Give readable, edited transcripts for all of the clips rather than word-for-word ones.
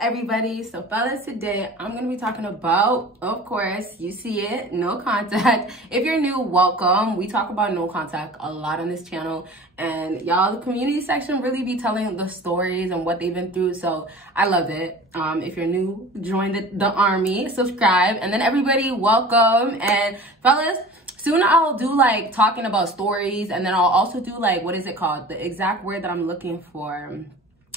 Everybody, so fellas, today I'm gonna be talking about, of course, you see it, no contact. If you're new, welcome. We talk about no contact a lot on this channel, and y'all, the community section really be telling the stories and what they've been through, so I love it. If you're new, join the army, subscribe, and then everybody, welcome. And fellas, soon I'll do like talking about stories, and then I'll also do like, what is it called, the exact word that I'm looking for.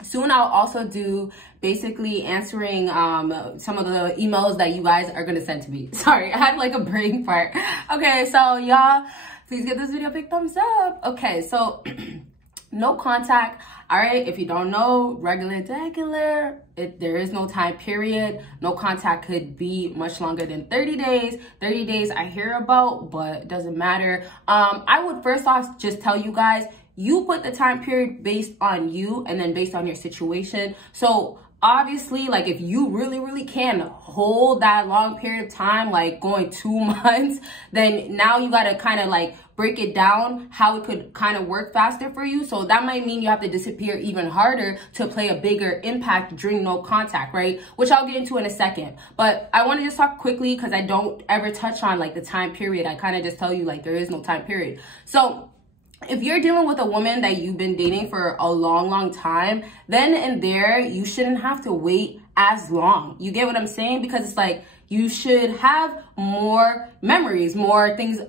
Soon I'll also do basically answering some of the emails that you guys are gonna send to me. Sorry, I had like a brain fart. Okay, so y'all, please give this video a big thumbs up. Okay, so no contact. All right, if you don't know, regular, there is no time period. No contact could be much longer than 30 days. 30 days I hear about, but it doesn't matter. I would first off just tell you guys, you put the time period based on you and then based on your situation. So obviously, like if you really can hold that long period of time, like going 2 months, then now you gotta kind of like break it down how it could kind of work faster for you. So that might mean you have to disappear even harder to play a bigger impact during no contact, right? Which I'll get into in a second. But I want to just talk quickly because I don't ever touch on like the time period. I kind of just tell you like there is no time period. So if you're dealing with a woman that you've been dating for a long time, then and there, you shouldn't have to wait as long. You get what I'm saying? Because it's like, you should have more memories, more things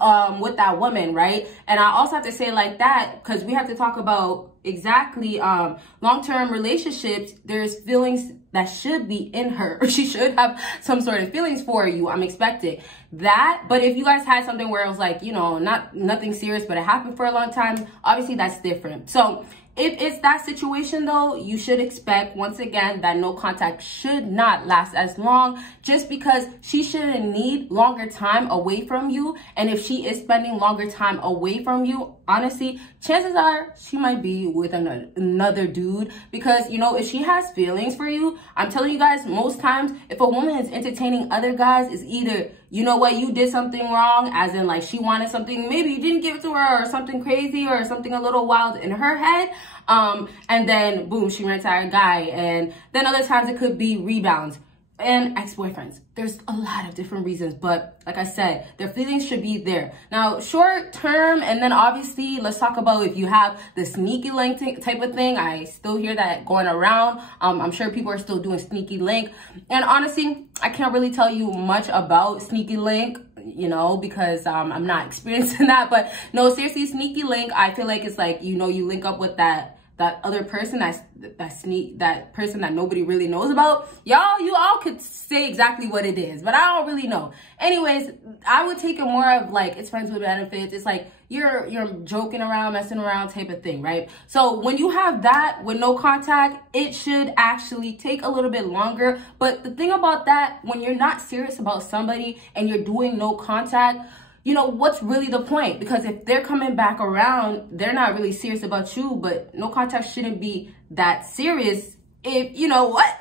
with that woman, right? And I also have to say it like that because we have to talk about exactly long-term relationships. There's feelings that should be in her. She should have some sort of feelings for you. I'm expecting that. But if you guys had something where it was like, you know, nothing serious, but it happened for a long time, obviously that's different. So if it's that situation though, you should expect, once again, that no contact should not last as long, just because she shouldn't need longer time away from you. And if she is spending longer time away from you, honestly, chances are she might be with another dude, because, you know, if she has feelings for you, I'm telling you guys, most times if a woman is entertaining other guys, is either, you know what, you did something wrong, as in like she wanted something, maybe you didn't give it to her, or something crazy or something a little wild in her head, and then boom, she ran to a guy. And then other times it could be rebounds and ex-boyfriends. There's a lot of different reasons, but like I said, their feelings should be there. Now, short term, and then obviously, let's talk about if you have the sneaky link type of thing. I still hear that going around. I'm sure people are still doing sneaky link. And honestly, I can't really tell you much about sneaky link, you know, because I'm not experienced in that. But no, seriously, sneaky link, I feel like it's like, you know, you link up with that other person, that person that nobody really knows about. Y'all, you all could say exactly what it is, but I don't really know. Anyways, I would take it more of like, it's friends with benefits. It's like you're joking around, messing around type of thing, right? So when you have that with no contact, it should actually take a little bit longer. But the thing about that, when you're not serious about somebody and you're doing no contact, you know, what's really the point? Because if they're coming back around, they're not really serious about you, but no contact shouldn't be that serious if, you know what,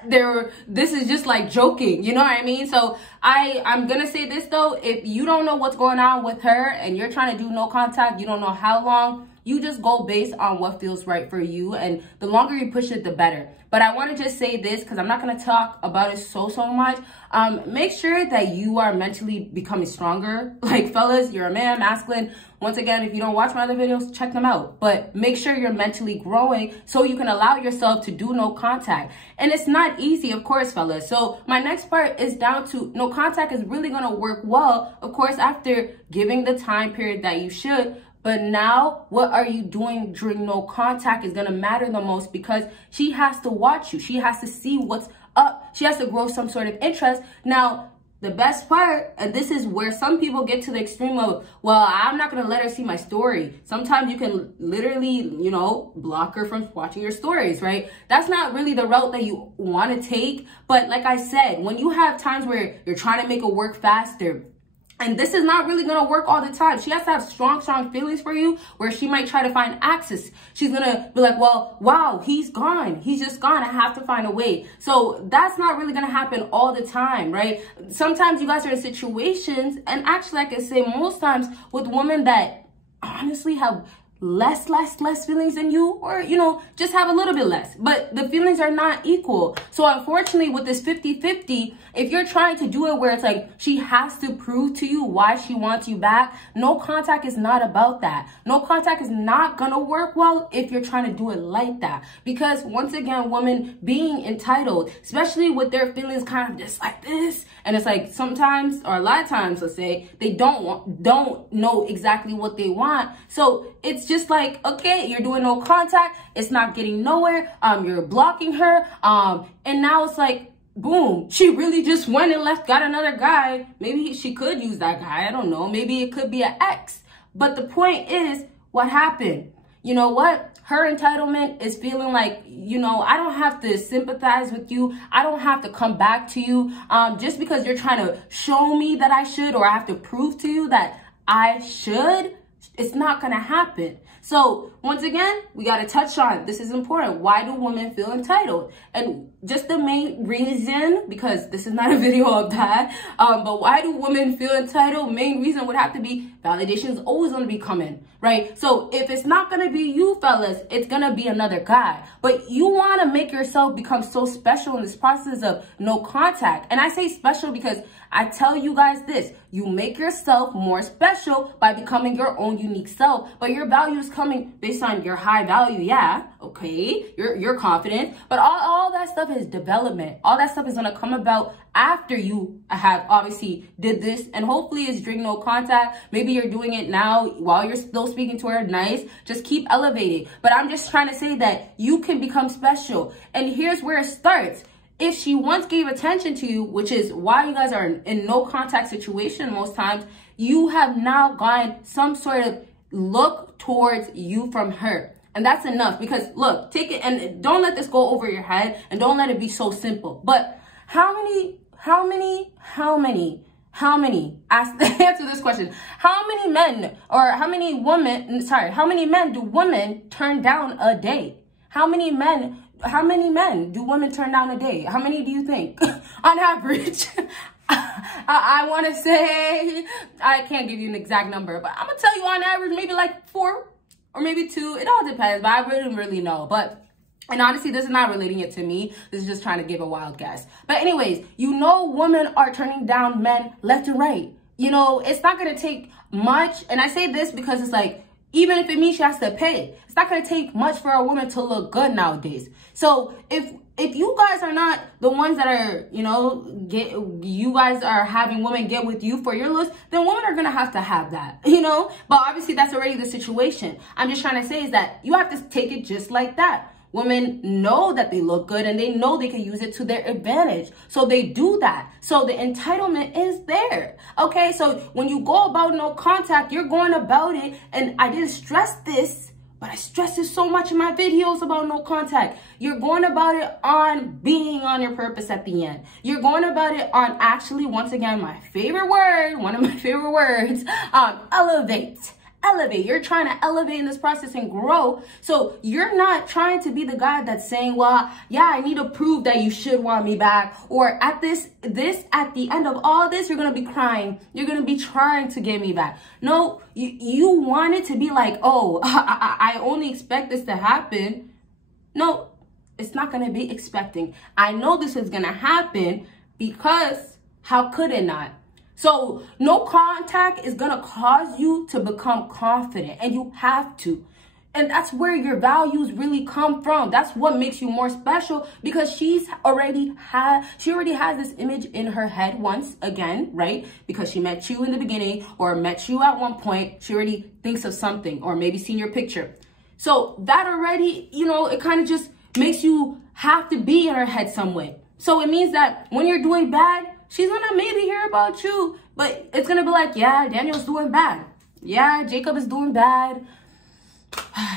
this is just like joking, you know what I mean? So I'm gonna say this though, if you don't know what's going on with her and you're trying to do no contact, you don't know how long, you just go based on what feels right for you, and the longer you push it, the better. But I want to just say this because I'm not going to talk about it so much. Make sure that you are mentally becoming stronger. Like, fellas, you're a man, masculine. Once again, if you don't watch my other videos, check them out. But make sure you're mentally growing so you can allow yourself to do no contact. And it's not easy, of course, fellas. So my next part is down to no contact is really going to work well, of course, after giving the time period that you should. But now, what are you doing during no contact is going to matter the most, because she has to watch you. She has to see what's up. She has to grow some sort of interest. Now, the best part, and this is where some people get to the extreme of, well, I'm not going to let her see my story. Sometimes you can literally, you know, block her from watching your stories, right? That's not really the route that you want to take. But like I said, when you have times where you're trying to make it work faster, and this is not really going to work all the time. She has to have strong feelings for you, where she might try to find access. She's going to be like, well, wow, he's gone. He's just gone. I have to find a way. So that's not really going to happen all the time, right? Sometimes you guys are in situations, and actually I can say most times with women that honestly have less feelings than you, or, you know, just have a little bit less, but the feelings are not equal. So unfortunately with this 50-50, if you're trying to do it where it's like she has to prove to you why she wants you back, no contact is not about that. No contact is not gonna work well if you're trying to do it like that, because once again, women being entitled, especially with their feelings kind of just like this, and it's like sometimes, or a lot of times, let's say, they don't know exactly what they want. So it's just like, okay, you're doing no contact, it's not getting nowhere, you're blocking her, and now it's like, boom, she really just went and got another guy. Maybe she could use that guy, I don't know, maybe it could be an ex. But the point is, what happened? You know what? Her entitlement is feeling like, you know, I don't have to sympathize with you. I don't have to come back to you just because you're trying to show me that I should, or I have to prove to you that I should. It's not going to happen. So once again, we got to touch on, this is important. Why do women feel entitled? And just the main reason, because this is not a video of that, but why do women feel entitled? Main reason would have to be validation is always going to be coming, right? So if it's not going to be you, fellas, it's going to be another guy. But you want to make yourself become so special in this process of no contact. And I say special because I tell you guys this, you make yourself more special by becoming your own unique self, but your value is coming based on your high value. Yeah, okay, you're confident, but all that stuff is development. All that stuff is going to come about after you have obviously did this, and hopefully it's during no contact. Maybe you're doing it now while you're still speaking to her nice. Just keep elevating. But I'm just trying to say that you can become special, and here's where it starts. If she once gave attention to you, which is why you guys are in no contact situation most times, you have now gotten some sort of look towards you from her. And that's enough, because look, take it, and don't let this go over your head, and don't let it be so simple. But how many, answer this question. How many men, or how many men do women turn down a day? How many men do women turn down a day? How many do you think? On average, I want to say, I can't give you an exact number, but I'm going to tell you on average, maybe like 4 or maybe 2. It all depends, but I really know. But, and honestly, this is not relating it to me. This is just trying to give a wild guess. But anyways, you know, women are turning down men left and right. You know, it's not going to take much. And I say this because it's like, even if it means she has to pay, it's not going to take much for a woman to look good nowadays. So if you guys are not the ones that are, you know, you guys are having women get with you for your looks, then women are going to have that, you know. But obviously that's already the situation. I'm just trying to say is that you have to take it just like that. Women know that they look good, and they know they can use it to their advantage. So they do that. So the entitlement is there. Okay, so when you go about no contact, you're going about it. And I didn't stress this, but I stress it so much in my videos about no contact. You're going about it on being on your purpose at the end. You're going about it on actually, once again, my favorite word, one of my favorite words, elevate. Elevate. You're trying to elevate in this process and grow. So you're not trying to be the guy that's saying, well, yeah, I need to prove that you should want me back. Or at at the end of all this, you're going to be crying. You're going to be trying to get me back. No, you want it to be like, oh, I only expect this to happen. No, it's not going to be expecting. I know this is going to happen, because how could it not? So no contact is going to cause you to become confident, and you have to. And that's where your values really come from. That's what makes you more special, because she already has this image in her head once again, right? Because she met you in the beginning, or met you at one point. She already thinks of something, or maybe seen your picture. So that already, you know, it kind of just makes you have to be in her head some way. So it means that when you're doing bad, she's gonna maybe hear about you, but it's gonna be like, yeah, Daniel's doing bad. Yeah, Jacob is doing bad.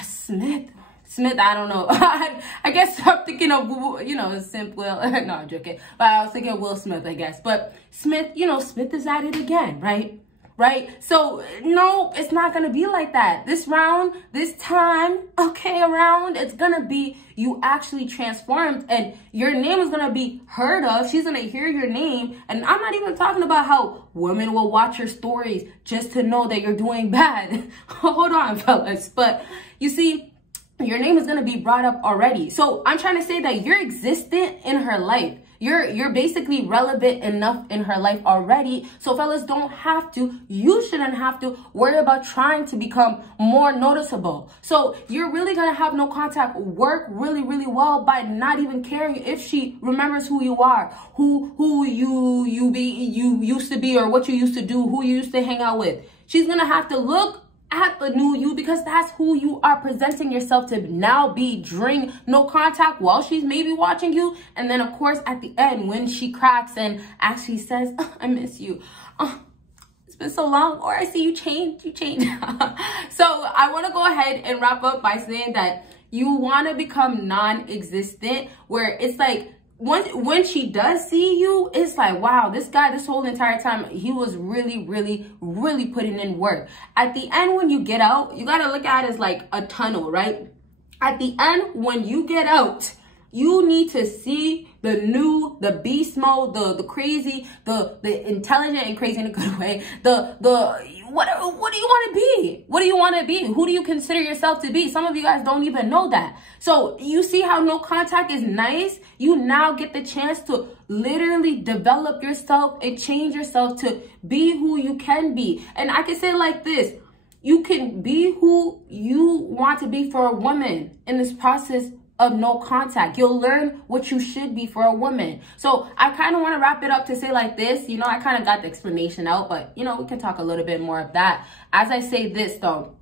Smith, I don't know. I guess I'm thinking of, you know, simple. No, I'm joking. But I was thinking of Will Smith, I guess. But Smith, you know, Smith is at it again, right? right? So no, it's not gonna be like that. This round, this time, okay, around, it's gonna be you actually transformed, and your name is gonna be heard of. She's gonna hear your name. And I'm not even talking about how women will watch your stories just to know that you're doing bad. Hold on, fellas. But you see, your name is gonna be brought up already. So I'm trying to say that you're existent in her life. You're basically relevant enough in her life already. So fellas, you shouldn't have to worry about trying to become more noticeable. So you're really gonna have no contact work really, really well by not even caring if she remembers who you are, who you used to be, or what you used to do, who you used to hang out with. She's gonna have to look at the new you, because that's who you are presenting yourself to now be during no contact while she's maybe watching you. And then of course at the end, when she cracks and actually says, oh, I miss you, oh, it's been so long, or I see you changed. So I want to go ahead and wrap up by saying that you want to become non-existent, where it's like, when she does see you, it's like, wow, this guy, this whole entire time, he was really, really, really putting in work. At the end, when you get out, you got to look at it as like a tunnel, right? At the end, when you get out, you need to see the new, the beast mode, the crazy, the intelligent and crazy in a good way. What do you want to be? What do you want to be? Who do you consider yourself to be? Some of you guys don't even know that. So you see how no contact is nice? You now get the chance to literally develop yourself and change yourself to be who you can be. And I can say it like this. You can be who you want to be for a woman in this process of no contact. You'll learn what you should be for a woman. So I kind of want to wrap it up to say like this. You know, I kind of got the explanation out, but you know, we can talk a little bit more of that. As I say this though,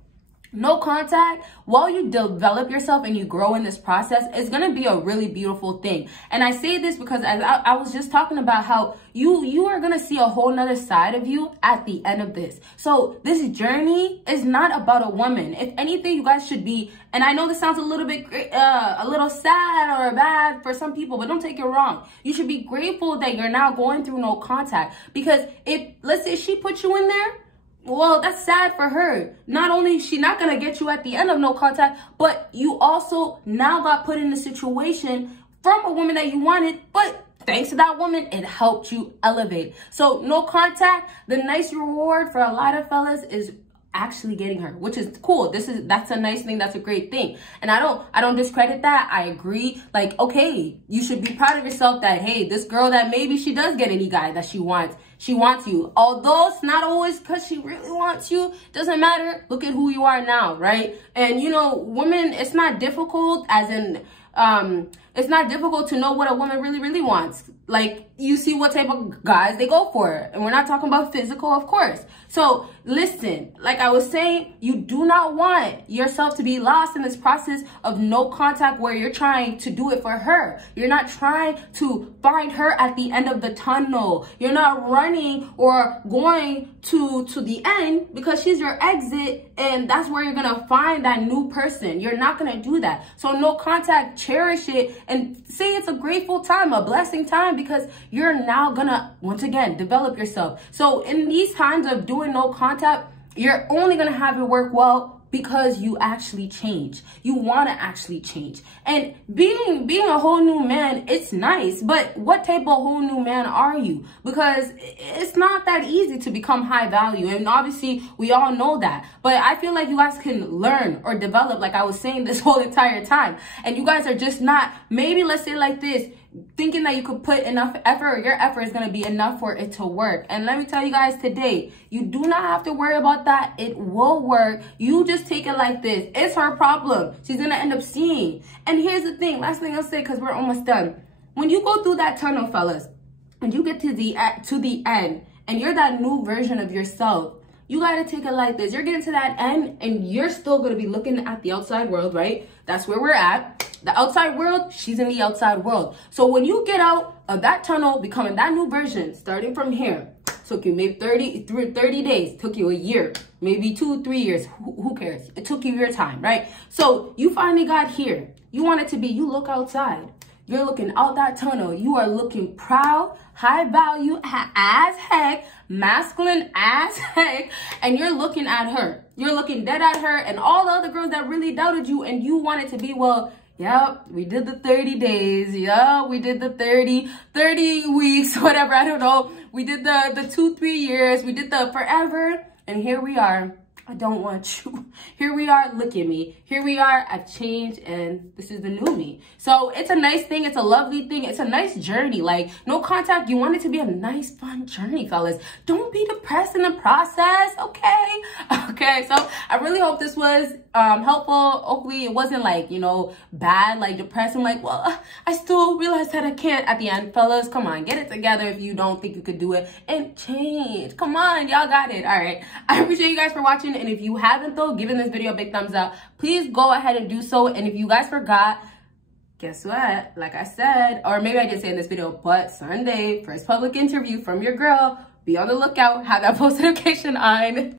no contact, while you develop yourself and you grow in this process, it's going to be a really beautiful thing. And I say this because as I was just talking about how you are going to see a whole nother side of you at the end of this. So this journey is not about a woman. If anything, you guys should be, and I know this sounds a little bit, a little sad or bad for some people, but don't take it wrong. You should be grateful that you're now going through no contact, because if, let's say she put you in there, well, that's sad for her. Not only is she not going to get you at the end of no contact, but you also now got put in a situation from a woman that you wanted, but thanks to that woman, it helped you elevate. So no contact, the nice reward for a lot of fellas is actually getting her, which is cool. That's a nice thing. That's a great thing. And I don't discredit that. I agree. Like, okay, you should be proud of yourself that, hey, this girl that maybe she does get any guy that she wants you. Although it's not always because she really wants you, doesn't matter. Look at who you are now, right? And you know, women, it's not difficult as in, it's not difficult to know what a woman really, really wants. Like, you see what type of guys they go for. And we're not talking about physical, of course. So listen, like I was saying, you do not want yourself to be lost in this process of no contact where you're trying to do it for her. You're not trying to find her at the end of the tunnel. You're not running or going to the end because she's your exit and that's where you're going to find that new person. You're not going to do that. So no contact, cherish it and say it's a grateful time, a blessing time, because you're now gonna, once again, develop yourself. So in these times of doing no contact, you're only gonna have it work well because you actually change. You want to actually change. And being a whole new man, it's nice, but what type of whole new man are you? Because it's not that easy to become high value, and obviously we all know that. But I feel like you guys can learn or develop, like I was saying this whole entire time, and you guys are just not, maybe let's say like this, thinking that you could put enough effort, or your effort is going to be enough for it to work. And let me tell you guys today, you do not have to worry about that. It will work. You just take it like this. It's her problem. She's going to end up seeing. And here's the thing, last thing I'll say, because we're almost done. When you go through that tunnel, fellas, and you get to the end and you're that new version of yourself, you got to take it like this. You're getting to that end and you're still going to be looking at the outside world, right? That's where we're at. The outside world, she's in the outside world. So when you get out of that tunnel, becoming that new version, starting from here, took you maybe 30 days, took you a year, maybe 2-3 years, who cares? It took you your time, right? So you finally got here. You want it to be, you look outside. You're looking out that tunnel. You are looking proud, high value as heck, masculine as heck, and you're looking at her. You're looking dead at her and all the other girls that really doubted you, and you wanted to be, well, yep, we did the 30 days. Yeah, we did the 30 weeks, whatever, I don't know. We did the 2-3 years. We did the forever. And here we are. I don't want you. Here we are. Look at me. Here we are. I've changed, and this is the new me. So it's a nice thing. It's a lovely thing. It's a nice journey. Like, no contact. You want it to be a nice, fun journey, fellas. Don't be depressed in the process. Okay. Okay. So I really hope this was helpful. Hopefully it wasn't like, you know, bad, like depressing. Like, well, I still realize that I can't at the end. Fellas, come on. Get it together if you don't think you could do it, and change. Come on. Y'all got it. All right. I appreciate you guys for watching. And if you haven't, though, given this video a big thumbs up, please go ahead and do so. And if you guys forgot, guess what? Like I said, or maybe I did say in this video, but Sunday, first public interview from your girl. Be on the lookout. Have that post notification on.